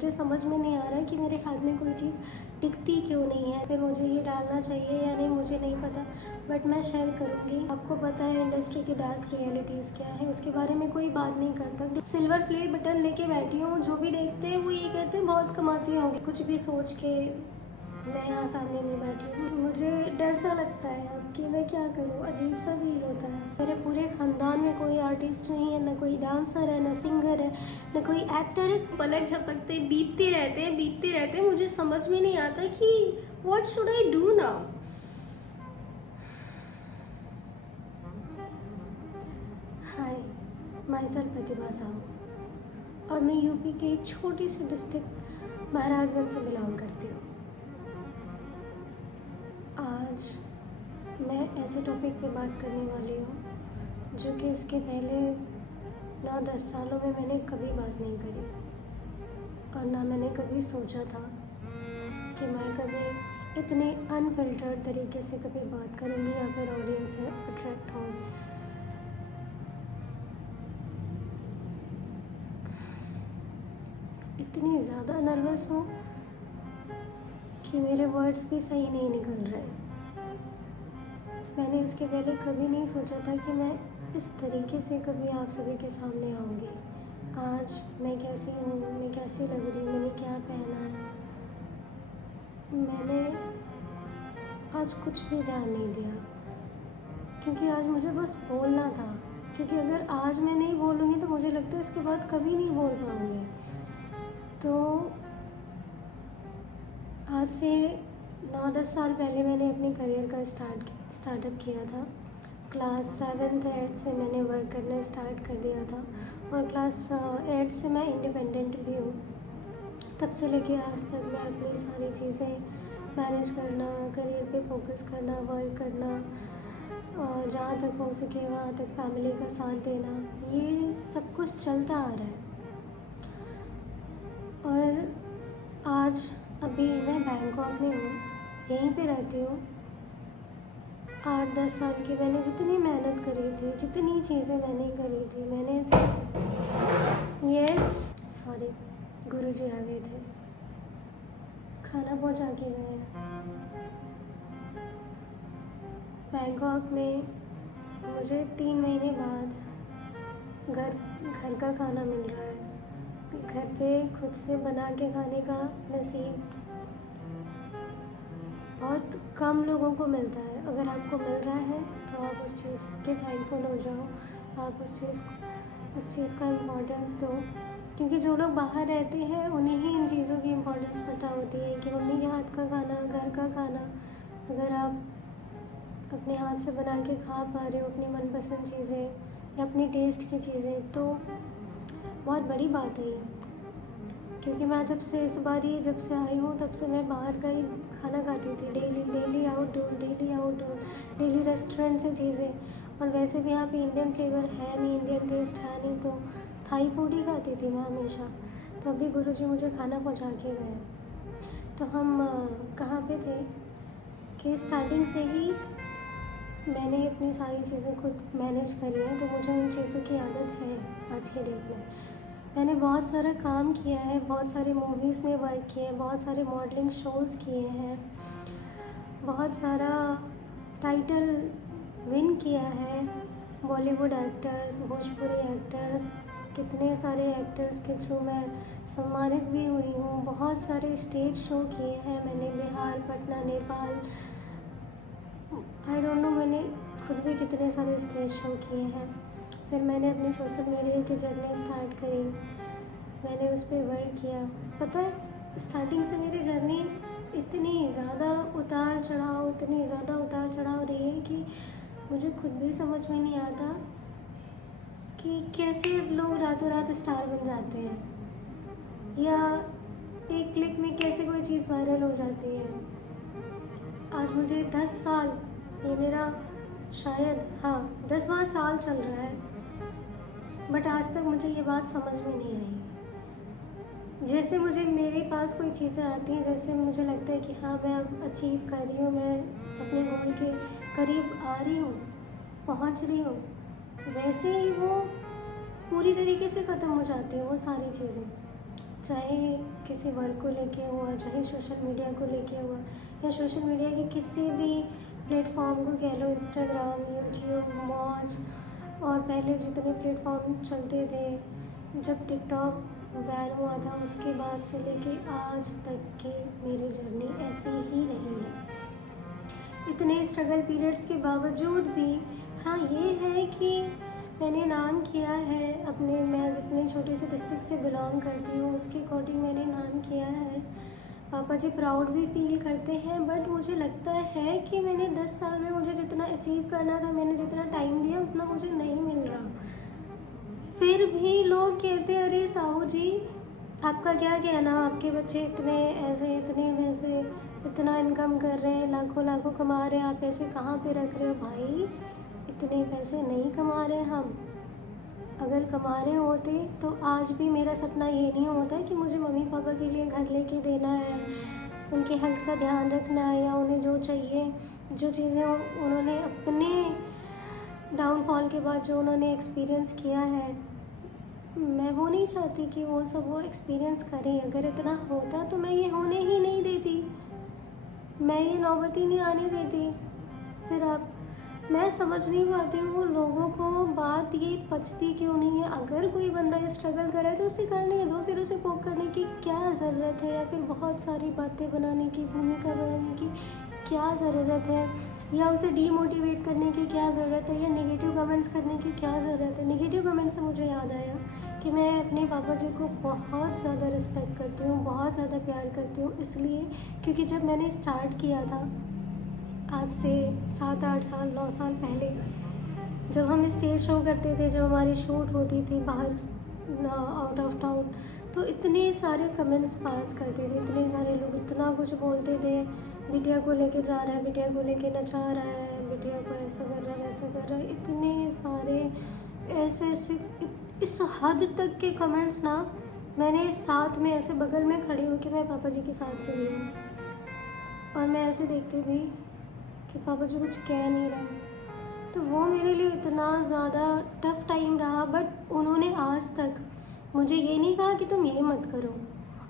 मुझे समझ में नहीं आ रहा है कि मेरे हाथ में कोई चीज़ टिकती क्यों नहीं है। फिर मुझे ये डालना चाहिए या नहीं मुझे नहीं पता, बट मैं शेयर करूँगी। आपको पता है इंडस्ट्री की डार्क रियलिटीज़ क्या है, उसके बारे में कोई बात नहीं करता। सिल्वर प्ले बटन लेके बैठी हूँ, जो भी देखते हैं वो ये कहते हैं बहुत कमाती होंगी। कुछ भी सोच के मैं यहाँ सामने नहीं बैठी हूँ। मुझे डर सा लगता है अब कि मैं क्या करूँ, अजीब सा फील होता है। मेरे पूरे ख़ानदान में कोई आर्टिस्ट नहीं है, ना कोई डांसर है, ना सिंगर है, ना कोई एक्टर है। पलक झपकते बीतते रहते मुझे समझ में नहीं आता कि what should I do now. Hi, myself Pratibha Sahu और मैं यूपी के एक छोटी सी डिस्ट्रिक्ट महाराजगंज से बिलोंग करती हूँ। आज मैं ऐसे टॉपिक पे बात करने वाली हूँ जो कि इसके पहले 9-10 सालों में मैंने कभी बात नहीं करी और ना मैंने कभी सोचा था कि मैं कभी इतने अनफिल्टर्ड तरीके से कभी बात करूँगी या फिर ऑडियंस से अट्रैक्ट होंगी। इतनी ज़्यादा नर्वस हूँ कि मेरे वर्ड्स भी सही नहीं निकल रहे। मैंने इसके पहले कभी नहीं सोचा था कि मैं इस तरीके से कभी आप सभी के सामने आऊँगी। आज मैं कैसी हूँ, मैं कैसी लग रही हूँ, मैंने क्या पहना है, मैंने आज कुछ भी ध्यान नहीं दिया क्योंकि आज मुझे बस बोलना था। क्योंकि अगर आज मैं नहीं बोलूँगी तो मुझे लगता है इसके बाद कभी नहीं बोल पाऊँगी। तो आज से 9-10 साल पहले मैंने अपने करियर का स्टार्टअप किया था। क्लास 7th 8th से मैंने वर्क करना स्टार्ट कर दिया था और क्लास 8 से मैं इंडिपेंडेंट भी हूँ। तब से लेके आज तक मैं अपनी सारी चीज़ें मैनेज करना, करियर पे फोकस करना, वर्क करना और जहाँ तक हो सके वहाँ तक फैमिली का साथ देना, ये सब कुछ चलता आ रहा है। और आज अभी मैं बैंकॉक में हूँ, यहीं पे रहती हूँ। 8-10 साल की मैंने जितनी मेहनत करी थी, जितनी चीज़ें मैंने करी थी, मैंने सॉरी गुरुजी आ गए थे, खाना पहुँचा के गए। बैंकॉक में मुझे 3 महीने बाद घर का खाना मिल रहा है। घर पे खुद से बना के खाने का नसीब बहुत कम लोगों को मिलता है। अगर आपको मिल रहा है तो आप उस चीज़ के थैंकफुल हो जाओ, आप उस चीज़ का इम्पोर्टेंस दो। क्योंकि जो लोग बाहर रहते हैं उन्हें ही इन चीज़ों की इम्पोर्टेंस पता होती है कि मम्मी के हाथ का खाना, घर का खाना, अगर आप अपने हाथ से बना के खा पा रहे हो अपनी मनपसंद चीज़ें या अपनी टेस्ट की चीज़ें, तो बहुत बड़ी बात है ये। क्योंकि मैं जब से आई हूँ तब से मैं बाहर का ही खाना खाती थी, डेली आउटडोर, डेली रेस्टोरेंट से चीज़ें। और वैसे भी यहाँ पे इंडियन फ्लेवर है नहीं, इंडियन टेस्ट है नहीं, तो थाई फूड ही खाती थी मैं हमेशा। तो अभी गुरुजी मुझे खाना पहुँचा के गए। तो हम कहाँ पे थे कि स्टार्टिंग से ही मैंने अपनी सारी चीज़ें खुद मैनेज करी हैं, तो मुझे उन चीज़ों की आदत है आज के डेट में। मैंने बहुत सारा काम किया है, बहुत सारे मूवीज़ में वर्क किए हैं, बहुत सारे मॉडलिंग शोज़ किए हैं, बहुत सारा टाइटल विन किया है। बॉलीवुड एक्टर्स, भोजपुरी एक्टर्स, कितने सारे एक्टर्स के थ्रू मैं सम्मानित भी हुई हूँ। बहुत सारे स्टेज शो किए हैं मैंने, Bihar, Patna, Nepal, I don't know, मैंने खुद भी कितने सारे स्टेज शो किए हैं। फिर मैंने अपनी सोशल मीडिया की जर्नी स्टार्ट करी, मैंने उस पर वर्क किया। पता है स्टार्टिंग से मेरी जर्नी इतनी ज़्यादा उतार चढ़ाव रही है कि मुझे खुद भी समझ में नहीं आता कि कैसे लोग रातों रात स्टार बन जाते हैं या एक क्लिक में कैसे कोई चीज़ वायरल हो जाती है। आज मुझे 10 साल, ये मेरा शायद 10वां साल चल रहा है, बट आज तक मुझे ये बात समझ में नहीं आई। जैसे मुझे मेरे पास कोई चीज़ें आती हैं, जैसे मुझे लगता है कि हाँ मैं अब अचीव कर रही हूँ, मैं अपने गोल के करीब आ रही हूँ, पहुँच रही हूँ, वैसे ही वो पूरी तरीके से ख़त्म हो जाती है वो सारी चीज़ें। चाहे किसी वर्क को लेके हुआ, चाहे सोशल मीडिया को लेके हुआ या सोशल मीडिया के किसी भी प्लेटफॉर्म को कह लो, इंस्टाग्राम, यूट्यूब, मौज और पहले जितने प्लेटफॉर्म चलते थे, जब टिकटॉक बैन हुआ था उसके बाद से लेके आज तक की मेरी जर्नी ऐसी ही रही है। इतने स्ट्रगल पीरियड्स के बावजूद भी हाँ ये है कि मैंने नाम किया है अपने, मैं जितने छोटे से डिस्ट्रिक्ट से बिलोंग करती हूँ उसके अकॉर्डिंग मैंने नाम किया है। पापा जी प्राउड भी फील करते हैं, बट मुझे लगता है कि मैंने 10 साल में मुझे जितना अचीव करना था, मैंने जितना टाइम दिया उतना मुझे नहीं मिल रहा। फिर भी लोग कहते हैं अरे साहू जी आपका क्या कहना, आपके बच्चे इतने ऐसे इतने वैसे इतना इनकम कर रहे हैं, लाखों लाखों कमा रहे हैं, आप पैसे कहाँ पे रख रहे हो। भाई इतने पैसे नहीं कमा रहे हम, अगर कमा रहे होते तो आज भी मेरा सपना ये नहीं होता कि मुझे मम्मी पापा के लिए घर लेके देना है, उनके हेल्थ का ध्यान रखना है, या उन्हें जो चाहिए, जो चीज़ें उन्होंने अपने डाउनफॉल के बाद जो उन्होंने एक्सपीरियंस किया है, मैं वो नहीं चाहती कि वो सब वो एक्सपीरियंस करें। अगर इतना होता तो मैं ये होने ही नहीं देती, मैं ये नौबत ही नहीं आने देती। फिर आप, मैं समझ नहीं पाती हूँ लोगों को बात ये पचती क्यों नहीं है। अगर कोई बंदा स्ट्रगल करे तो उसे करने दो, फिर उसे पोक करने की क्या ज़रूरत है, या फिर बहुत सारी बातें बनाने की, भूमिका बनाने की क्या ज़रूरत है, या उसे डीमोटिवेट करने की क्या ज़रूरत है, या नेगेटिव कमेंट्स करने की क्या ज़रूरत है। नेगेटिव कमेंट से मुझे याद आया कि मैं अपने पापा जी को बहुत ज़्यादा रिस्पेक्ट करती हूँ, बहुत ज़्यादा प्यार करती हूँ, इसलिए क्योंकि जब मैंने स्टार्ट किया था आज से 7-8 साल 9 साल पहले, जब हम स्टेज शो करते थे, जब हमारी शूट होती थी बाहर आउट ऑफ टाउन, तो इतने सारे कमेंट्स पास करते थे, इतने सारे लोग इतना कुछ बोलते थे, बिटिया को लेके जा रहा है, बिटिया को लेके नचा रहा है, बिटिया को ऐसा कर रहा है, वैसा कर रहा है, इतने सारे ऐसे ऐसे इस हद तक के कमेंट्स ना मैंने साथ में ऐसे बगल में खड़ी होकर मैं पापा जी के साथ सुनी हूँ, और मैं ऐसे देखती थी कि पापा जी कुछ कह नहीं रहा। तो वो मेरे लिए इतना ज़्यादा टफ टाइम रहा, बट उन्होंने आज तक मुझे ये नहीं कहा कि तुम ये मत करो,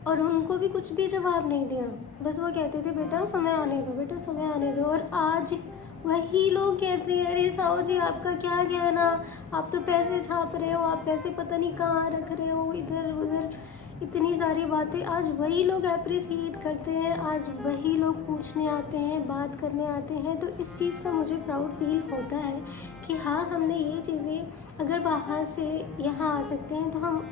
और उनको भी कुछ भी जवाब नहीं दिया। बस वो कहते थे बेटा समय आने दो, बेटा समय आने दो। और आज वही लोग कहते हैं अरे साहू जी आपका क्या कहना, आप तो पैसे छाप रहे हो, आप पैसे पता नहीं कहाँ रख रहे हो, इधर उधर इतनी सारी बातें। आज वही लोग अप्रिसिएट करते हैं, आज वही लोग पूछने आते हैं, बात करने आते हैं। तो इस चीज़ का मुझे प्राउड फील होता है कि हाँ हमने ये चीज़ें, अगर बाहर से यहाँ आ सकते हैं तो हम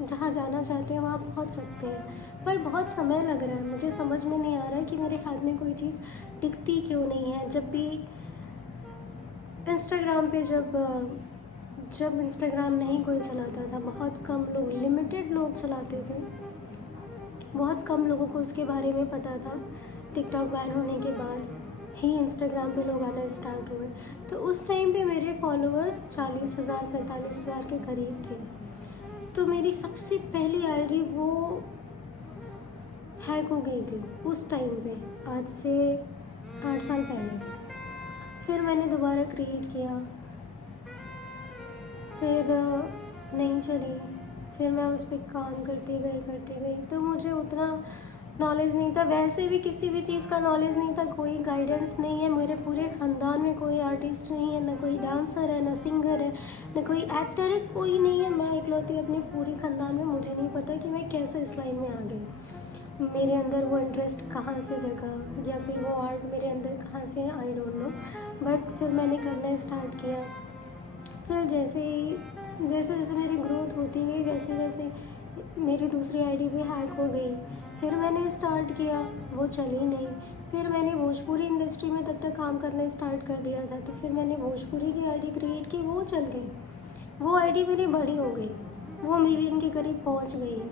जहाँ जाना चाहते हैं वहाँ पहुँच सकते हैं। पर बहुत समय लग रहा है, मुझे समझ में नहीं आ रहा है कि मेरे हाथ में कोई चीज़ टिकती क्यों नहीं है। जब भी इंस्टाग्राम पे जब इंस्टाग्राम नहीं कोई चलाता था, बहुत कम लोग, लिमिटेड लोग चलाते थे, बहुत कम लोगों को उसके बारे में पता था। टिकटॉक बैन होने के बाद ही इंस्टाग्राम पे लोग आना स्टार्ट हुए। तो उस टाइम पे मेरे फॉलोअर्स 40,000 45,000 के करीब थे। तो मेरी सबसे पहली आईडी वो हैक हो गई थी उस टाइम पे, आज से 8 साल पहले। फिर मैंने दोबारा क्रिएट किया, फिर नहीं चली, फिर मैं उस पर काम करती गई। तो मुझे उतना नॉलेज नहीं था, वैसे भी किसी भी चीज़ का नॉलेज नहीं था, कोई गाइडेंस नहीं है। मेरे पूरे ख़ानदान में कोई आर्टिस्ट नहीं है, ना कोई डांसर है, ना सिंगर है, ना कोई एक्टर है, कोई नहीं है। मैं इकलौती अपने पूरे ख़ानदान में, मुझे नहीं पता कि मैं कैसे इस लाइन में आ गई, मेरे अंदर वो इंटरेस्ट कहाँ से जगा, या फिर वो आर्ट मेरे अंदर कहाँ से, आई डोंट नो। बट फिर मैंने करना स्टार्ट किया। फिर जैसे जैसे मेरी ग्रोथ होती गई वैसे वैसे मेरी दूसरी आईडी भी हैक हो गई। फिर मैंने स्टार्ट किया, वो चली नहीं। फिर मैंने भोजपुरी इंडस्ट्री में तब तक काम करना स्टार्ट कर दिया था, तो फिर मैंने भोजपुरी की आईडी क्रिएट की, वो चल गई। वो आईडी मेरी बड़ी हो गई, वो मिलियन के करीब पहुंच गई है।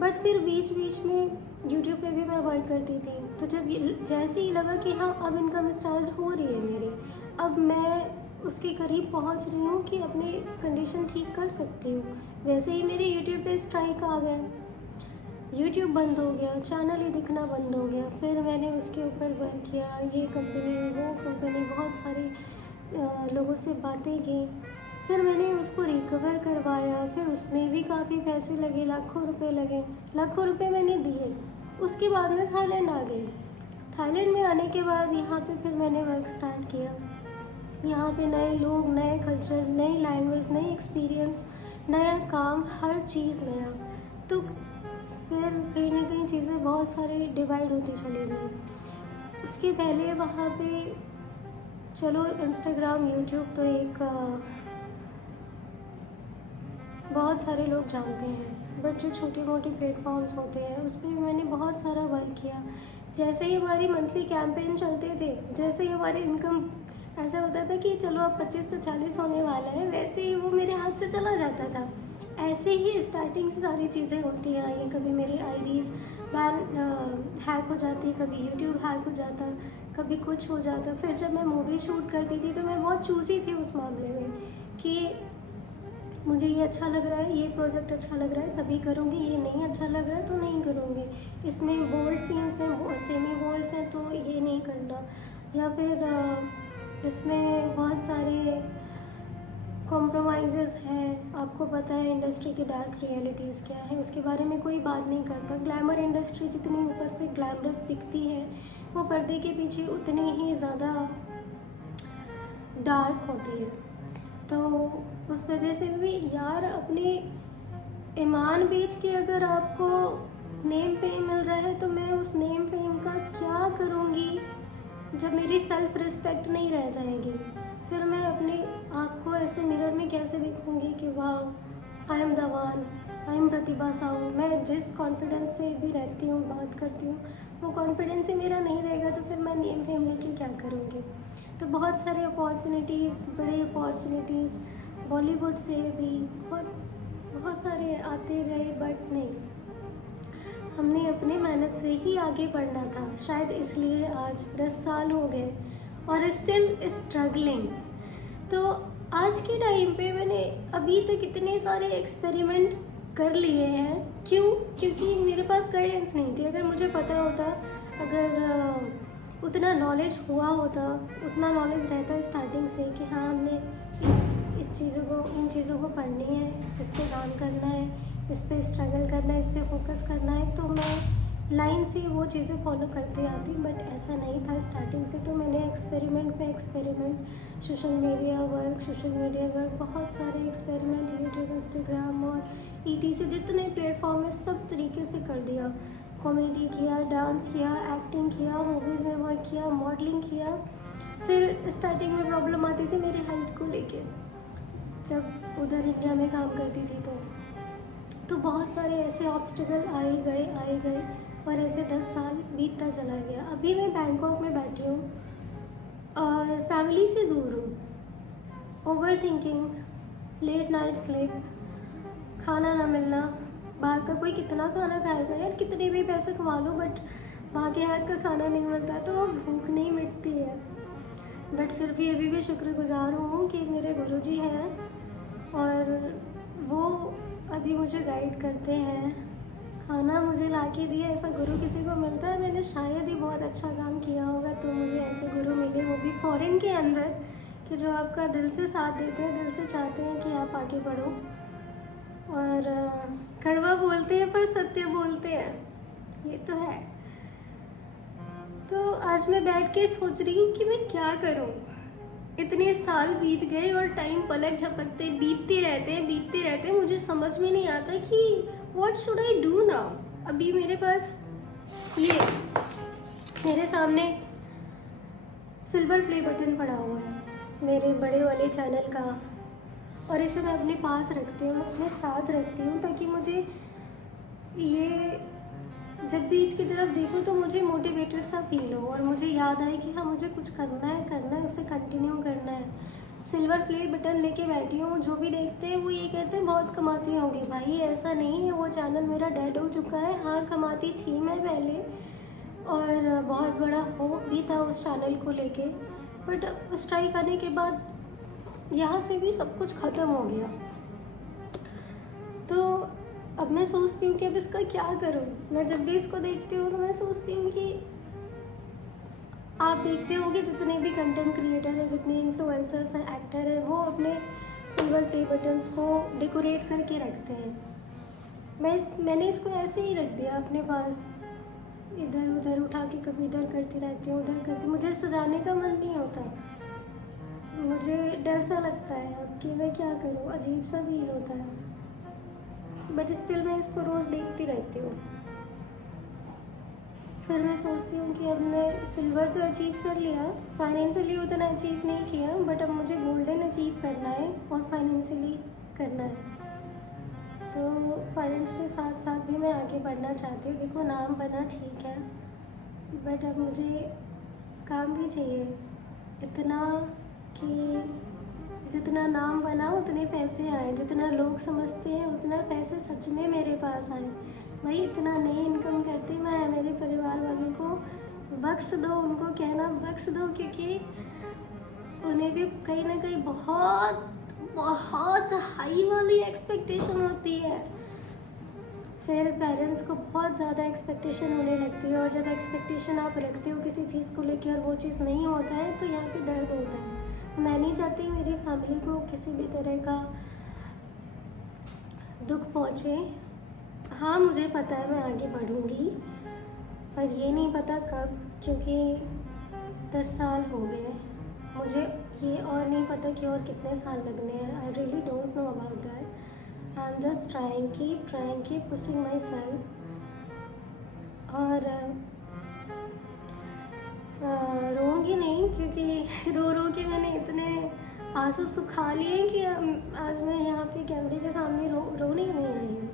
बट फिर बीच बीच में यूट्यूब पे भी मैं वर्क करती थी, तो जब जैसे ही लगा कि हाँ अब इनकम स्टार्ट हो रही है मेरी, अब मैं उसके करीब पहुंच रही हूँ कि अपनी कंडीशन ठीक कर सकती हूँ, वैसे ही मेरे यूट्यूब पे स्ट्राइक आ गया, यूट्यूब बंद हो गया, चैनल ही दिखना बंद हो गया। फिर मैंने उसके ऊपर वर्क किया, ये कंपनी वो कंपनी, बहुत सारे लोगों से बातें की, फिर मैंने उसको रिकवर करवाया, फिर उसमें भी काफ़ी पैसे लगे, लाखों रुपए लगे, लाखों रुपए मैंने दिए। उसके बाद में थाईलैंड आ गई। थाईलैंड में आने के बाद यहाँ पे फिर मैंने वर्क स्टार्ट किया। यहाँ पे नए लोग, नए कल्चर, नई लैंग्वेज, नई एक्सपीरियंस, नया काम, हर चीज़ नया। तो फिर कहीं ना कहीं चीज़ें बहुत सारी डिवाइड होती चली गई। उसके पहले वहाँ पे चलो इंस्टाग्राम, यूट्यूब तो एक बहुत सारे लोग जानते हैं, बट जो छोटे मोटे प्लेटफॉर्म्स होते हैं उस पर भी मैंने बहुत सारा वर्क किया। जैसे ही हमारी मंथली कैंपेन चलते थे, जैसे ही हमारी इनकम ऐसा होता था कि चलो अब 25 से 40 होने वाला है, वैसे ही वो मेरे हाथ से चला जाता था। ऐसे ही स्टार्टिंग से सारी चीज़ें होती आई। कभी मेरी आईडीज़ हैक हो जाती, कभी यूट्यूब हैक हो जाता, कभी कुछ हो जाता। फिर जब मैं मूवी शूट करती थी तो मैं बहुत चूज़ी थी उस मामले में कि मुझे ये अच्छा लग रहा है, ये प्रोजेक्ट अच्छा लग रहा है तभी करूँगी, ये नहीं अच्छा लग रहा है तो नहीं करूँगी। इसमें बोल्ड सीन्स हैं, सेमी बोल्ड्स हैं तो ये नहीं करना, या फिर इसमें बहुत सारे कॉम्प्रोमाइज़ेस हैं। आपको पता है इंडस्ट्री की डार्क रियलिटीज़ क्या है, उसके बारे में कोई बात नहीं करता। ग्लैमर इंडस्ट्री जितनी ऊपर से ग्लैमरस दिखती है, वो पर्दे के पीछे उतनी ही ज़्यादा डार्क होती है। तो उस वजह से भी यार, अपने ईमान बेच के अगर आपको नेम फेम मिल रहा है तो मैं उस नेम फेम का क्या करूँगी जब मेरी सेल्फ रिस्पेक्ट नहीं रह जाएगी। फिर मैं अपने आप को ऐसे मिरर में कैसे देखूँगी कि वाह, I am the one, I am Pratibha Sahu. मैं जिस कॉन्फिडेंस से भी रहती हूँ, बात करती हूँ, वो कॉन्फिडेंस ही मेरा नहीं रहेगा तो फिर मैं नेम फेम लेके क्या करूँगी। तो बहुत सारे अपॉर्चुनिटीज़, बड़े अपॉर्चुनिटीज़ बॉलीवुड से भी बहुत सारे आते गए, बट नहीं, हमने अपने मेहनत से ही आगे बढ़ना था। शायद इसलिए आज 10 साल हो गए और स्टिल स्ट्रगलिंग। तो आज के टाइम पे मैंने अभी तक इतने सारे एक्सपेरिमेंट कर लिए हैं। क्यों? क्योंकि मेरे पास गाइडेंस नहीं थी। अगर मुझे पता होता, अगर उतना नॉलेज हुआ होता, उतना नॉलेज रहता स्टार्टिंग से कि हाँ, हमने इस चीज़ों को, इन चीज़ों को पढ़नी है, इस पे काम करना है, इस पे स्ट्रगल करना है, इस पे फोकस करना है, तो मैं लाइन से वो चीज़ें फॉलो करते आती। बट ऐसा नहीं था स्टार्टिंग से। तो मैंने एक्सपेरिमेंट पे एक्सपेरिमेंट, सोशल मीडिया वर्क, बहुत सारे एक्सपेरिमेंट, यूट्यूब, इंस्टाग्राम और ईटी से जितने प्लेटफॉर्म है सब तरीके से कर दिया। कॉमेडी किया, डांस किया, एक्टिंग किया, मूवीज़ में वर्क किया, मॉडलिंग किया। फिर स्टार्टिंग में प्रॉब्लम आती थी मेरी हाइट को लेके, जब उधर इंडिया में काम करती थी तो बहुत सारे ऐसे ऑब्स्टिकल आए गए और ऐसे 10 साल बीतता चला गया। अभी मैं बैंकॉक में बैठी हूँ और फैमिली से दूर हूँ। Overthinking, late night sleep, खाना ना मिलना, बाहर का कोई कितना खाना खाएगा यार, कितने भी पैसे कमा लो बट वहाँ के हाथ का खाना नहीं मिलता तो भूख नहीं मिटती है। बट फिर भी अभी भी शुक्रगुजार हूँ कि मेरे गुरुजी हैं और वो अभी मुझे गाइड करते हैं। खाना मुझे ला के दिए, ऐसा गुरु किसी को मिलता है? मैंने शायद ही बहुत अच्छा काम किया होगा तो मुझे ऐसे गुरु मिले, वो भी फॉरेन के अंदर, कि जो आपका दिल से साथ देते हैं, दिल से चाहते हैं कि आप आगे बढ़ो। और कड़वा बोलते हैं पर सत्य बोलते हैं, ये तो है। तो आज मैं बैठ के सोच रही हूँ कि मैं क्या करूँ। इतने साल बीत गए और टाइम पलक झपकते बीतते रहते हैं। मुझे समझ में नहीं आता कि what should I do now. अभी मेरे पास ये मेरे सामने सिल्वर प्ले बटन पड़ा हुआ है मेरे बड़े वाले चैनल का, और इसे मैं अपने पास रखती हूँ, अपने साथ रखती हूँ, ताकि मुझे ये जब भी इसकी तरफ देखूँ तो मुझे मोटिवेटेड सा फील हो और मुझे याद आए कि हाँ, मुझे कुछ करना है, उसे कंटिन्यू करना है। सिल्वर प्ले बटन लेके बैठी हूँ। जो भी देखते हैं वो ये कहते हैं बहुत कमाती होंगी। भाई ऐसा नहीं है, वो चैनल मेरा डेड हो चुका है। हाँ, कमाती थी मैं पहले और बहुत बड़ा हो भी था उस चैनल को लेके, बट स्ट्राइक आने के बाद यहाँ से भी सब कुछ ख़त्म हो गया। तो अब मैं सोचती हूँ कि अब इसका क्या करूँ। मैं जब भी इसको देखती हूँ तो मैं सोचती हूँ कि आप देखते होंगे जितने भी कंटेंट क्रिएटर हैं, जितने इन्फ्लुएंसर्स हैं, एक्टर हैं, वो अपने सिल्वर प्ले बटन्स को डेकोरेट करके रखते हैं। मैंने इसको ऐसे ही रख दिया अपने पास, इधर उधर उठा के कभी इधर करती रहती हूँ, उधर करती। मुझे सजाने का मन नहीं होता, मुझे डर सा लगता है अब कि मैं क्या करूँ, अजीब सा फील होता है, बट स्टिल मैं इसको रोज़ देखती रहती हूँ। फिर मैं सोचती हूँ कि अब मैं सिल्वर तो अचीव कर लिया, फाइनेंशियली उतना अचीव नहीं किया, बट अब मुझे गोल्डन अचीव करना है और फाइनेंशियली करना है। तो फाइनेंस के साथ साथ भी मैं आगे बढ़ना चाहती हूँ। देखो नाम बना ठीक है, बट अब मुझे काम भी चाहिए इतना कि जितना नाम बना उतने पैसे आए, जितना लोग समझते हैं उतना पैसे सच में मेरे पास आए। भाई इतना नहीं इनकम करती मैं, मेरे परिवार वालों को बख्श दो, उनको कहना बख्श दो, क्योंकि उन्हें भी कहीं ना कहीं बहुत बहुत हाई वाली एक्सपेक्टेशन होती है। फिर पेरेंट्स को बहुत ज़्यादा एक्सपेक्टेशन होने लगती है, और जब एक्सपेक्टेशन आप रखते हो किसी चीज़ को लेकर और वो चीज़ नहीं होता है तो यहाँ पे दर्द होता है। मैं नहीं चाहती मेरी फैमिली को किसी भी तरह का दुख पहुँचे। हाँ मुझे पता है मैं आगे बढ़ूँगी, पर ये नहीं पता कब, क्योंकि 10 साल हो गए मुझे, ये और नहीं पता कि और कितने साल लगने हैं। I really don't know about that. I am just trying की पुशिंग माई सेल्फ। और रोऊंगी नहीं, क्योंकि रो रो के मैंने इतने आंसू सुखा लिए कि आज मैं यहाँ पे कैमरे के सामने रोने नहीं आई हूँ।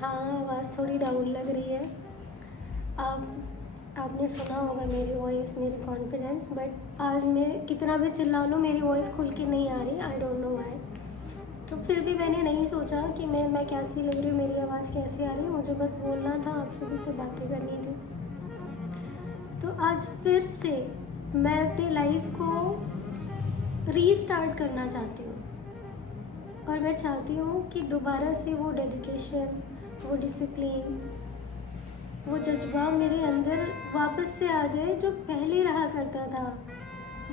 हाँ आवाज़ थोड़ी डाउन लग रही है, आपने सुना होगा मेरी वॉइस, मेरी कॉन्फिडेंस, बट आज मैं कितना भी चिल्ला लूँ मेरी वॉइस खुल के नहीं आ रही। I don't know why. तो फिर भी मैंने नहीं सोचा कि मैं कैसी लग रही हूँ, मेरी आवाज़ कैसी आ रही है, मुझे बस बोलना था, आप सभी से बातें करनी थी। तो आज फिर से मैं अपनी लाइफ को रीस्टार्ट करना चाहती हूँ, और मैं चाहती हूँ कि दोबारा से वो डेडिकेशन, वो डिसिप्लिन, वो जज्बा मेरे अंदर वापस से आ जाए जो पहले रहा करता था।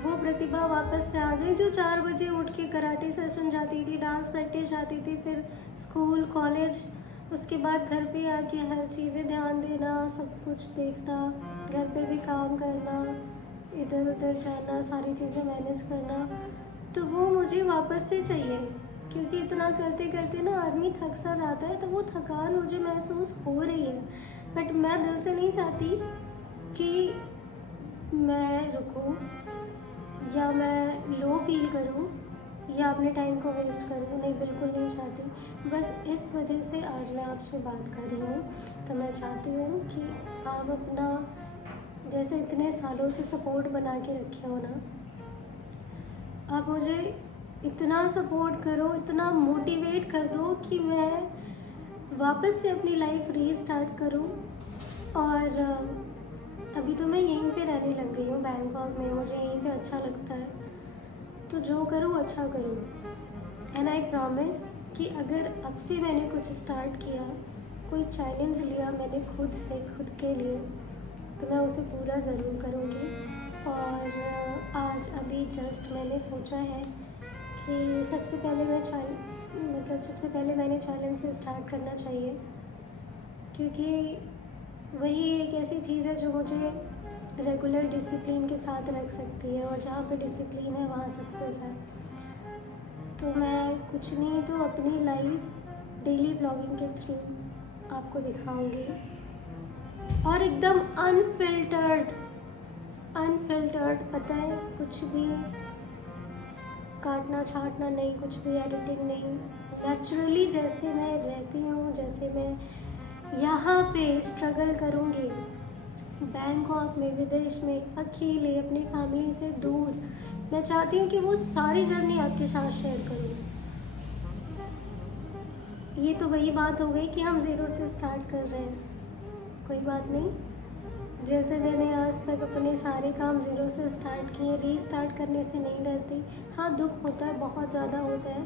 वो प्रतिभा वापस से आ जाए जो 4 बजे उठ के कराटे सेशन जाती थी, डांस प्रैक्टिस जाती थी, फिर स्कूल कॉलेज, उसके बाद घर पे आके हर चीज़ें ध्यान देना, सब कुछ देखना, घर पे भी काम करना, इधर उधर जाना, सारी चीज़ें मैनेज करना। तो वो मुझे वापस से चाहिए, क्योंकि इतना करते करते ना आदमी थक सा जाता है। तो वो थकान मुझे महसूस हो रही है, बट मैं दिल से नहीं चाहती कि मैं रुकूं या मैं लो फील करूं या अपने टाइम को वेस्ट करूं। नहीं, बिल्कुल नहीं चाहती। बस इस वजह से आज मैं आपसे बात कर रही हूं। तो मैं चाहती हूं कि आप अपना, जैसे इतने सालों से सपोर्ट बना के रखे हो ना, आप मुझे इतना सपोर्ट करो, इतना मोटिवेट कर दो कि मैं वापस से अपनी लाइफ रीस्टार्ट करूं। और अभी तो मैं यहीं पे रहने लग गई हूँ बैंकॉक में, मुझे यहीं पे अच्छा लगता है, तो जो करूँ अच्छा करूँ। एंड आई प्रॉमिस कि अगर अब से मैंने कुछ स्टार्ट किया, कोई चैलेंज लिया मैंने खुद से, खुद के लिए, तो मैं उसे पूरा ज़रूर करूँगी। और आज अभी जस्ट मैंने सोचा है कि सबसे पहले मैंने चैलेंज से स्टार्ट करना चाहिए, क्योंकि वही एक ऐसी चीज़ है जो मुझे रेगुलर डिसिप्लिन के साथ रख सकती है, और जहाँ पे डिसिप्लिन है वहाँ सक्सेस है। तो मैं कुछ नहीं तो अपनी लाइफ डेली ब्लॉगिंग के थ्रू आपको दिखाऊंगी, और एकदम अनफिल्टर्ड, पता है, कुछ भी काटना छाटना नहीं, कुछ भी एडिटिंग नहीं, नेचुरली जैसे मैं रहती हूँ, जैसे मैं यहाँ पे स्ट्रगल करूँगी बैंकॉक में, विदेश में, अकेले, अपनी फैमिली से दूर, मैं चाहती हूँ कि वो सारी जर्नी आपके साथ शेयर करूँ। ये तो वही बात हो गई कि हम ज़ीरो से स्टार्ट कर रहे हैं, कोई बात नहीं। जैसे मैंने आज तक अपने सारे काम ज़ीरो से स्टार्ट किए, रीस्टार्ट करने से नहीं डरती। हाँ दुख होता है, बहुत ज़्यादा होता है,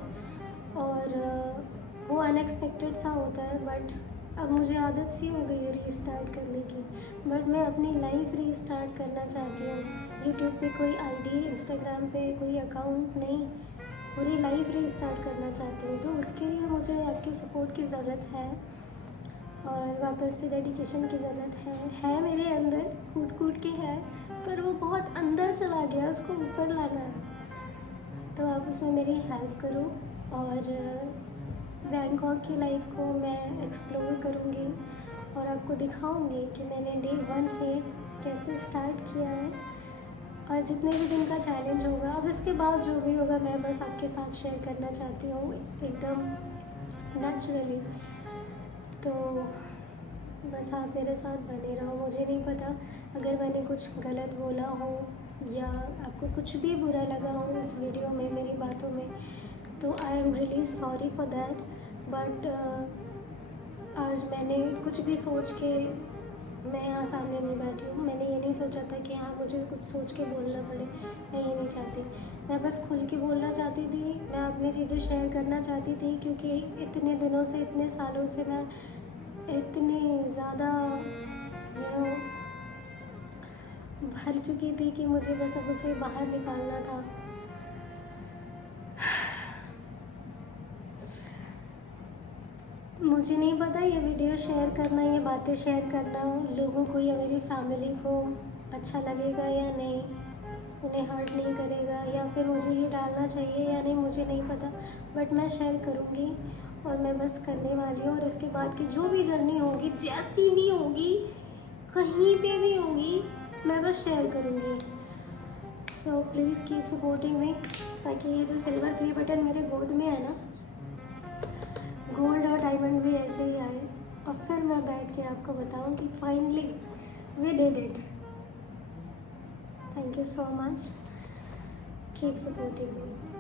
और वो अनएक्सपेक्टेड सा होता है, बट अब मुझे आदत सी हो गई है रीस्टार्ट करने की। बट मैं अपनी लाइफ रीस्टार्ट करना चाहती हूँ। यूट्यूब पे कोई आईडी, इंस्टाग्राम पे कोई अकाउंट नहीं, पूरी लाइफ रीस्टार्ट करना चाहती हूँ। तो उसके लिए मुझे आपकी सपोर्ट की ज़रूरत है और वापस से डेडिकेशन की ज़रूरत है मेरे अंदर, कूट कूट के है, पर वो बहुत अंदर चला गया, उसको ऊपर लाना है। तो आप उसमें मेरी हेल्प करो और बैंकॉक की लाइफ को मैं एक्सप्लोर करूँगी और आपको दिखाऊंगी कि मैंने डे 1 से कैसे स्टार्ट किया है और जितने भी दिन का चैलेंज होगा, अब इसके बाद जो भी होगा मैं बस आपके साथ शेयर करना चाहती हूँ एकदम नेचुरली। तो बस आप मेरे साथ बने रहो। मुझे नहीं पता अगर मैंने कुछ गलत बोला हो या आपको कुछ भी बुरा लगा हो इस वीडियो में, मेरी बातों में, तो I am really sorry for that. But आज मैंने कुछ भी सोच के मैं यहाँ सामने नहीं बैठी हूँ। मैंने ये नहीं सोचा था कि हाँ मुझे कुछ सोच के बोलना पड़े, मैं ये नहीं चाहती। मैं बस खुल के बोलना चाहती थी, मैं अपनी चीज़ें शेयर करना चाहती थी, क्योंकि इतने दिनों से, इतने सालों से मैं इतनी ज़्यादा भर चुकी थी कि मुझे बस अब उसे बाहर निकालना था। मुझे नहीं पता ये वीडियो शेयर करना, ये बातें शेयर करना लोगों को या मेरी फैमिली को अच्छा लगेगा या नहीं, उन्हें हर्ट नहीं करेगा, या फिर मुझे ये डालना चाहिए या नहीं, मुझे नहीं पता। बट मैं शेयर करूँगी और मैं बस करने वाली हूँ। और इसके बाद की जो भी जर्नी होगी, जैसी भी होगी, कहीं पे भी होगी, मैं बस शेयर करूँगी। सो प्लीज़ कीप सपोर्टिंग मी, ताकि ये जो सिल्वर प्ले बटन मेरे गोद में है ना, गोल्ड और डायमंड भी ऐसे ही आए और फिर मैं बैठ के आपको बताऊं कि finally we did it. Thank you so much, keep supporting me.